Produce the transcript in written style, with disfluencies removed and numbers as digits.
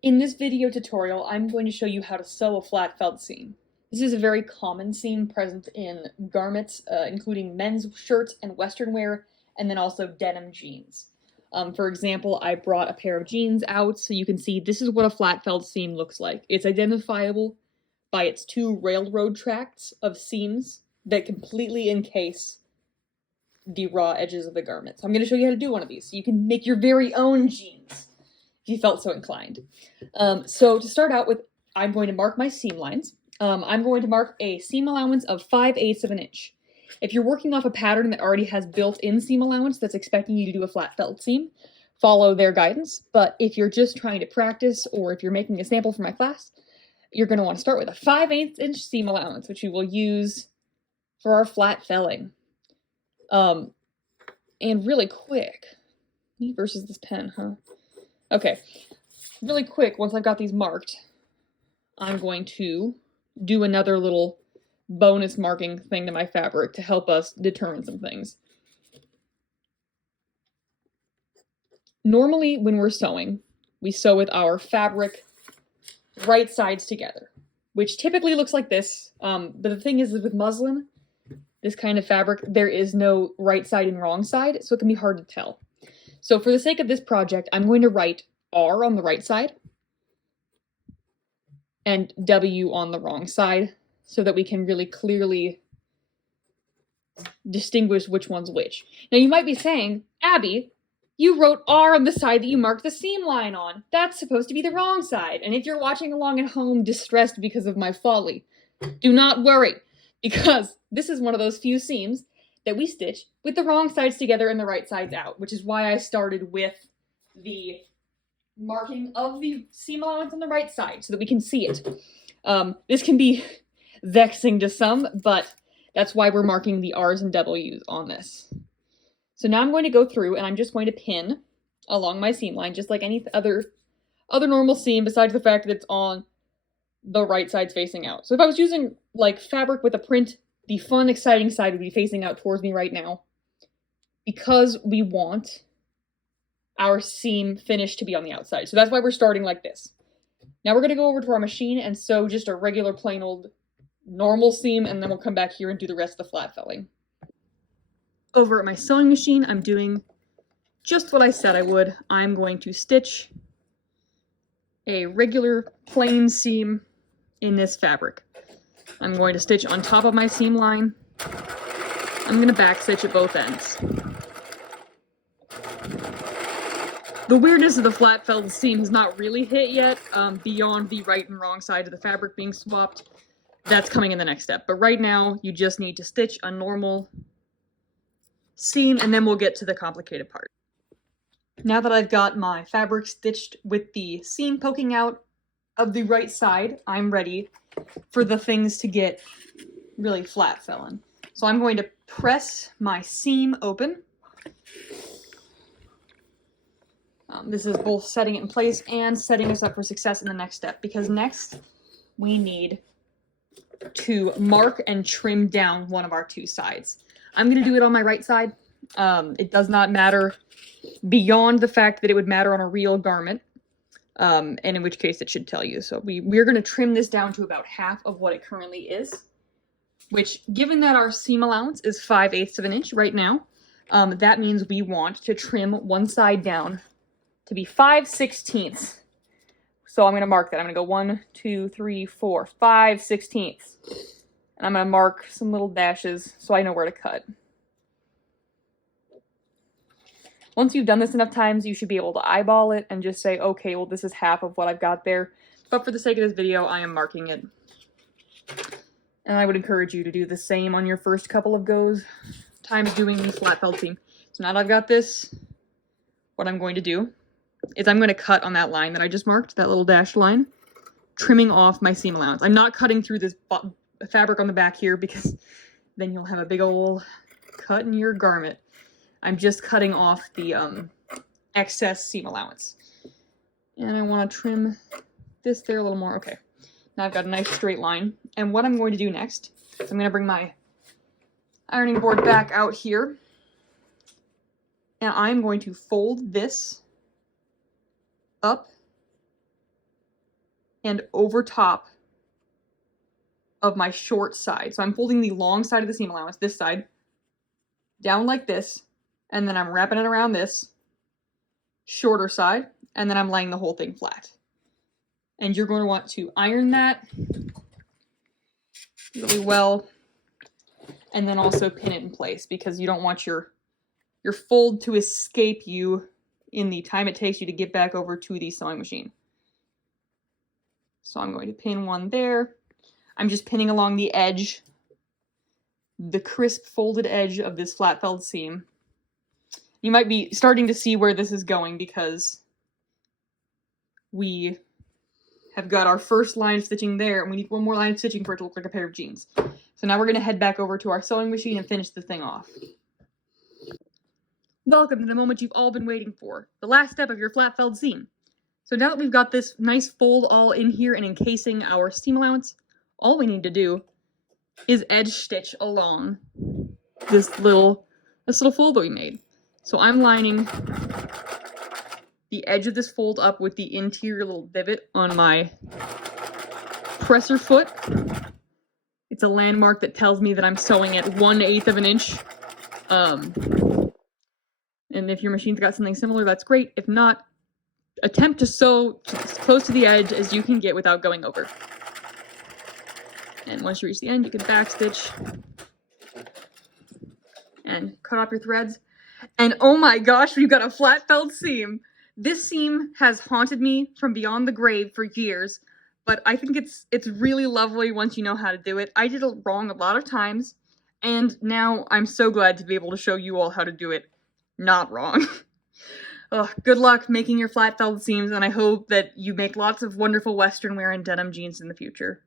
In this video tutorial, I'm going to show you how to sew a flat felt seam. This is a very common seam present in garments, including men's shirts and western wear, and then also denim jeans. For example, I brought a pair of jeans out so you can see this is what a flat felt seam looks like. It's identifiable by its two railroad tracts of seams that completely encase the raw edges of the garment. So I'm going to show you how to do one of these so you can make your very own jeans if you felt so inclined. So to start out with, I'm going to mark my seam lines. I'm going to mark a seam allowance of 5/8 of an inch. If you're working off a pattern that already has built-in seam allowance that's expecting you to do a flat felt seam, follow their guidance. But if you're just trying to practice, or if you're making a sample for my class, you're going to want to start with a 5/8 inch seam allowance, which we will use for our flat felling. And really quick, me versus this pen, huh? Okay, really quick, once I've got these marked, I'm going to do another little bonus marking thing to my fabric to help us determine some things. Normally, when we're sewing, we sew with our fabric right sides together, which typically looks like this. But the thing is with muslin, this kind of fabric, there is no right side and wrong side, so it can be hard to tell. So for the sake of this project, I'm going to write R on the right side and W on the wrong side so that we can really clearly distinguish which one's which. Now you might be saying, Abby, you wrote R on the side that you marked the seam line on. That's supposed to be the wrong side. And if you're watching along at home distressed because of my folly, do not worry, because this is one of those few seams that we stitch with the wrong sides together and the right sides out, which is why I started with the marking of the seam allowance on the right side so that we can see it. This can be vexing to some, but that's why we're marking the R's and W's on this. So now I'm going to go through and I'm just going to pin along my seam line, just like any other normal seam, besides the fact that it's on the right side's facing out. So if I was using like fabric with a print, the fun, exciting side would be facing out towards me right now, because we want our seam finish to be on the outside. So that's why we're starting like this. Now we're going to go over to our machine and sew just a regular plain old normal seam, and then we'll come back here and do the rest of the flat felling. Over at my sewing machine, I'm doing just what I said I would. I'm going to stitch a regular plain seam in this fabric. I'm going to stitch on top of my seam line. I'm going to back stitch at both ends. The weirdness of the flat felt seam has not really hit yet, beyond the right and wrong side of the fabric being swapped. That's coming in the next step. But right now, you just need to stitch a normal seam, and then we'll get to the complicated part. Now that I've got my fabric stitched with the seam poking out of the right side, I'm ready for the things to get really flat felling. So I'm going to press my seam open. This is both setting it in place and setting us up for success in the next step, because next we need to mark and trim down one of our two sides. I'm going to do it on my right side. It does not matter beyond the fact that it would matter on a real garment, and in which case it should tell you. So we're going to trim this down to about half of what it currently is, which, given that our seam allowance is 5/8 of an inch right now, that means we want to trim one side down to be 5/16. So I'm going to mark that. I'm going to go 1, 2, 3, 4, 5/16. And I'm going to mark some little dashes so I know where to cut. Once you've done this enough times, you should be able to eyeball it and just say, okay, well, this is half of what I've got there. But for the sake of this video, I am marking it. And I would encourage you to do the same on your first couple of times doing the flat felt seam. So now that I've got this, what I'm going to do is I'm going to cut on that line that I just marked, that little dashed line, trimming off my seam allowance. I'm not cutting through this fabric on the back here, because then you'll have a big old cut in your garment. I'm just cutting off the excess seam allowance. And I want to trim this there a little more. Okay, now I've got a nice straight line. And what I'm going to do next is I'm going to bring my ironing board back out here, and I'm going to fold this up and over top of my short side. So I'm folding the long side of the seam allowance, this side, down like this, and then I'm wrapping it around this shorter side, and then I'm laying the whole thing flat. And you're going to want to iron that really well, and then also pin it in place, because you don't want your fold to escape you in the time it takes you to get back over to the sewing machine. So I'm going to pin one there. I'm just pinning along the edge, the crisp folded edge of this flat felled seam. You might be starting to see where this is going, because we have got our first line of stitching there, and we need one more line of stitching for it to look like a pair of jeans. So now we're going to head back over to our sewing machine and finish the thing off. Welcome to the moment you've all been waiting for, the last step of your flat felled seam. So now that we've got this nice fold all in here and encasing our seam allowance, all we need to do is edge stitch along this little fold that we made. So I'm lining the edge of this fold up with the interior little divot on my presser foot. It's a landmark that tells me that I'm sewing at 1/8 of an inch. And if your machine's got something similar, that's great. If not, attempt to sew as close to the edge as you can get without going over. And once you reach the end, you can backstitch and cut off your threads. And oh my gosh, we've got a flat felled seam. This seam has haunted me from beyond the grave for years, but I think it's really lovely once you know how to do it. I did it wrong a lot of times, and now I'm so glad to be able to show you all how to do it not wrong. Oh, good luck making your flat felled seams, and I hope that you make lots of wonderful Western wear and denim jeans in the future.